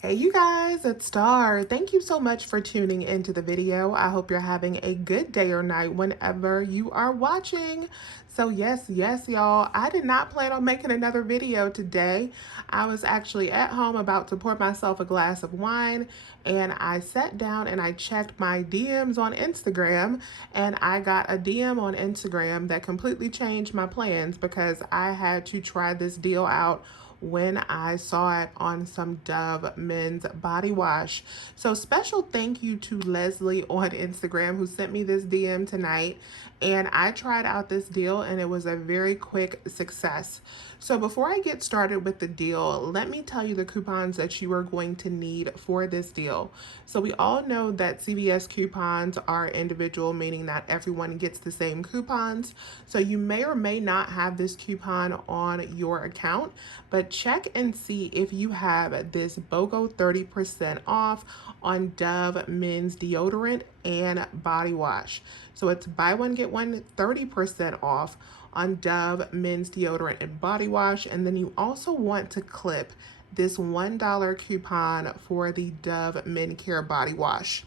Hey you guys, it's Star. Thank you so much for tuning into the video. I hope you're having a good day or night whenever you are watching. So yes, y'all, I did not plan on making another video today. I was actually at home about to pour myself a glass of wine, and I sat down and I checked my DMs on Instagram, and I got a DM on Instagram that completely changed my plans because I had to try this deal out when I saw it on some Dove men's body wash. So special thank you to Leslie on Instagram who sent me this DM tonight. And I tried out this deal and it was a very quick success. So before I get started with the deal, let me tell you the coupons that you are going to need for this deal. So we all know that CVS coupons are individual, meaning not everyone gets the same coupons. So you may or may not have this coupon on your account, but check and see if you have this BOGO 30% off on Dove men's deodorant and body wash. So it's buy one, get one 30% off on Dove men's deodorant and body wash. And then you also want to clip this $1 coupon for the Dove Men Care body wash.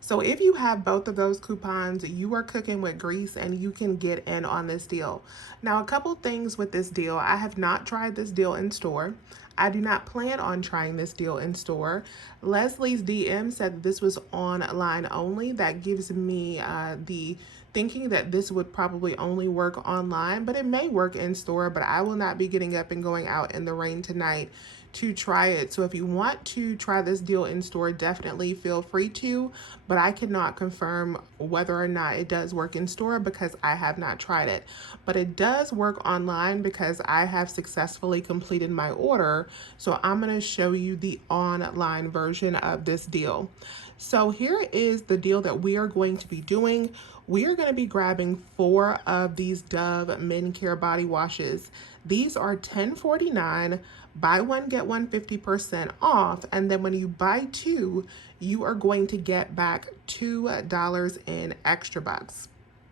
So if you have both of those coupons, you are cooking with grease and you can get in on this deal. Now, a couple things with this deal. I have not tried this deal in store. I do not plan on trying this deal in store. Leslie's DM said this was online only. That gives me the thinking that this would probably only work online, but it may work in store, but I will not be getting up and going out in the rain tonight to try it. So if you want to try this deal in store, definitely feel free to, but I cannot confirm whether or not it does work in store because I have not tried it. But it does work online because I have successfully completed my order. So I'm going to show you the online version of this deal. So here is the deal that we are going to be doing. We are going to be grabbing 4 of these Dove Men Care body washes. These are $10.49. Buy one, get one 50% off. And then when you buy 2, you are going to get back $2 in extra bucks.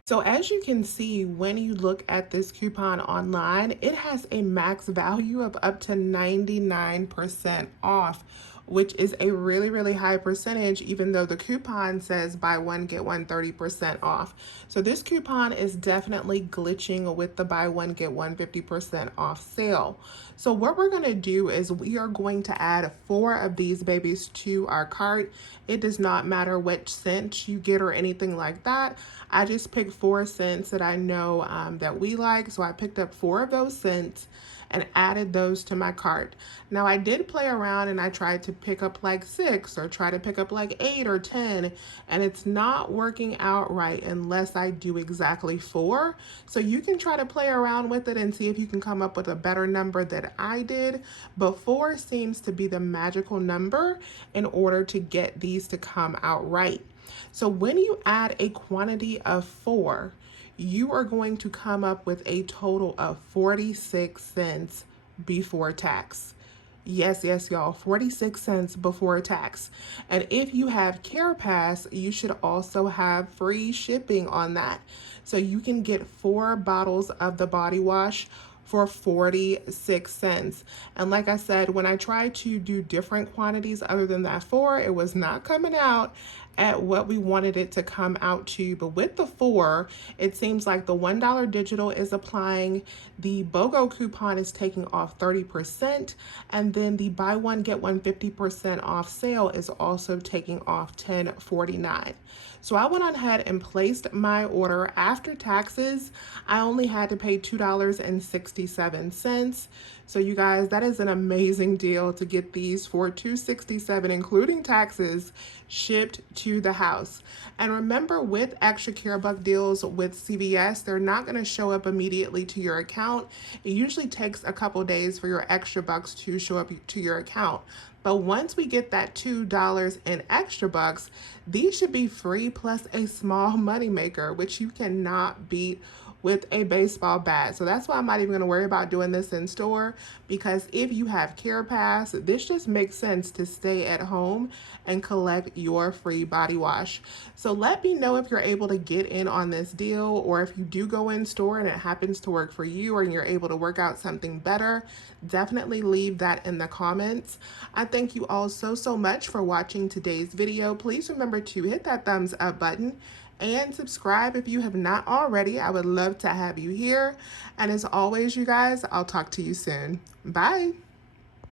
So as you can see, when you look at this coupon online, it has a max value of up to 99% off, which is a really high percentage, even though the coupon says buy one, get one 30% off. So this coupon is definitely glitching with the buy one, get one 50% off sale. So what we're gonna do is we are going to add 4 of these babies to our cart. It does not matter which scent you get or anything like that. I just picked 4 scents that I know that we like. So I picked up 4 of those scents and added those to my cart. Now I did play around and I tried to pick up like 6 or try to pick up like 8 or 10, and it's not working out right unless I do exactly 4. So you can try to play around with it and see if you can come up with a better number that I did, but 4 seems to be the magical number in order to get these to come out right. So when you add a quantity of 4, you are going to come up with a total of 46 cents before tax. Yes, y'all, 46 cents before tax. And if you have CarePass, you should also have free shipping on that. So you can get 4 bottles of the body wash for 46 cents. And like I said, when I tried to do different quantities other than that 4, it was not coming out at what we wanted it to come out to. But with the 4, it seems like the $1 digital is applying, the BOGO coupon is taking off 30%, and then the buy one get one 50% off sale is also taking off $10.49. So I went on ahead and placed my order. After taxes, I only had to pay $2.67. So you guys, that is an amazing deal to get these for $2.67, including taxes, shipped to the house. And remember, with extra care buck deals with CVS, they're not going to show up immediately to your account. It usually takes a couple days for your extra bucks to show up to your account. But once we get that $2 in extra bucks, these should be free plus a small money maker, which you cannot beat with a baseball bat. So that's why I'm not even going to worry about doing this in store, because if you have Care Pass, this just makes sense to stay at home and collect your free body wash. So let me know if you're able to get in on this deal, or if you do go in store and it happens to work for you, or you're able to work out something better. Definitely leave that in the comments. I thank you all so much for watching today's video. Please remember to hit that thumbs up button and subscribe if you have not already. I would love to have you here. And as always, you guys, I'll talk to you soon. Bye.